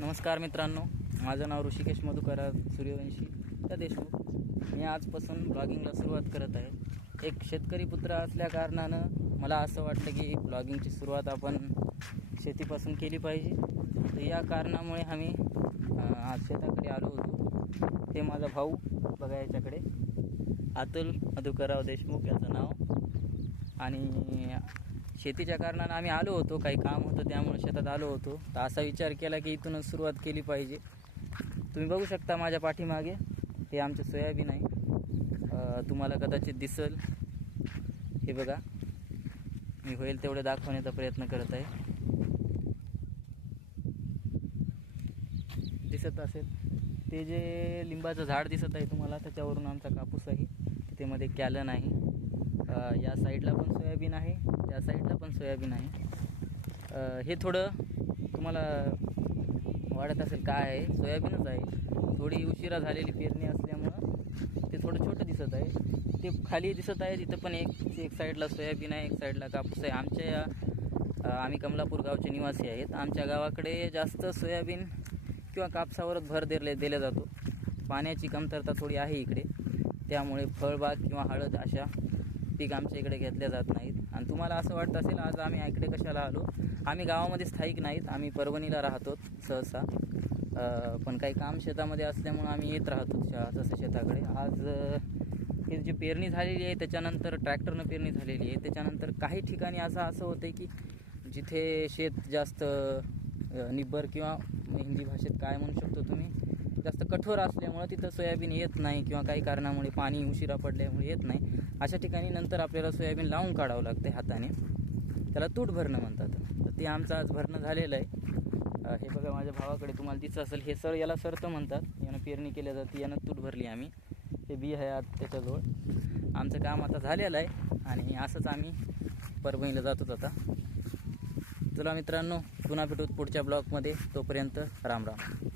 नमस्कार मित्रांनो, माझं नाव ऋषिकेश मधुकर सूर्यवंशी त्या देशमुख. मी आजपासून ब्लॉगिंगला सुरुवात करत आहे. एक शेतकरी पुत्र असल्या कारणानं मला असं वाटलं की ब्लॉगिंगची सुरुवात आपण शेतीपासून केली पाहिजे. तर या कारणामुळे आम्ही आज शेताकडे आलो होतो. हे माझा भाऊ बघा, याच्याकडे अतुल मधुकरराव देशमुख याचं नाव. आणि शेतीच्या कारणानं आम्ही आलो होतो, काही काम होतं त्यामुळे शेतात आलो होतो. तर असा विचार केला की इथूनच सुरुवात केली पाहिजे. तुम्ही बघू शकता माझ्या पाठीमागे हे आमचे सोयाबीन आहे. तुम्हाला कदाचित दिसेल, हे बघा. मी होईल तेवढे दाखवण्याचा प्रयत्न करत आहे. दिसत असेल ते जे लिंबाचं झाड दिसत आहे तुम्हाला, त्याच्यावरून आमचा कापूस आहे. तिथे मध्ये कॅलन आहे. या साईडला पण सोयाबीन आहे, त्या साईडला पण सोयाबीन आहे. हे थोडं तुम्हाला वाटत असेल काय आहे, सोयाबीनच आहे. थोडी उशिरा झालेली पेरणी असल्यामुळं ते थोडं छोटं दिसत आहे. ते खाली दिसत आहे तिथं पण एक साईडला सोयाबीन आहे, एक साईडला कापूस आहे. आम्ही कमलापूर गावचे निवासी आहेत. आमच्या गावाकडे जास्त सोयाबीन किंवा कापसावरच भर दिला जातो. पाण्याची कमतरता थोडी आहे इकडे, त्यामुळे फळबाग किंवा हळद अशा पीक आमच्या इकडे घेतल्या जात नाहीत. आणि तुम्हाला असं वाटत असेल आज आम्ही इकडे कशाला आलो. आम्ही गावामध्ये स्थायिक नाहीत, आम्ही परभणीला राहतो सहसा. पण काही काम शेतामध्ये असल्यामुळं आम्ही येत राहतो तसं शेताकडे. आज ही जी पेरणी झालेली आहे त्याच्यानंतर ट्रॅक्टरनं पेरणी झालेली आहे. त्याच्यानंतर काही ठिकाणी असं होतं की जिथे शेत जास्त निब्बर किंवा हिंदी भाषेत काय म्हणू शकतो तुम्ही, जास्त कठोर असल्यामुळं तिथं सोयाबीन येत नाही किंवा काही कारणामुळे पाणी उशिरा पडल्यामुळे येत नाही. अशा ठिकाणी नंतर आपल्याला सोयाबीन लावून काढावं लागते हाताने. त्याला तूट भरणं म्हणतात. तर ते आमचं आज भरणं झालेलं आहे. हे बघा माझ्या भावाकडे तुम्हाला दिसत असेल, हे याला सरतं म्हणतात. यानं पेरणी केल्या जाते, यानं तूट भरली आम्ही. हे बी आहे आज त्याच्याजवळ. आमचं काम आता झालेलं आहे आणि असंच आम्ही परभणीला जातोच आता. चला मित्रांनो, पुन्हा भेटूत पुढच्या ब्लॉगमध्ये. तोपर्यंत राम राम.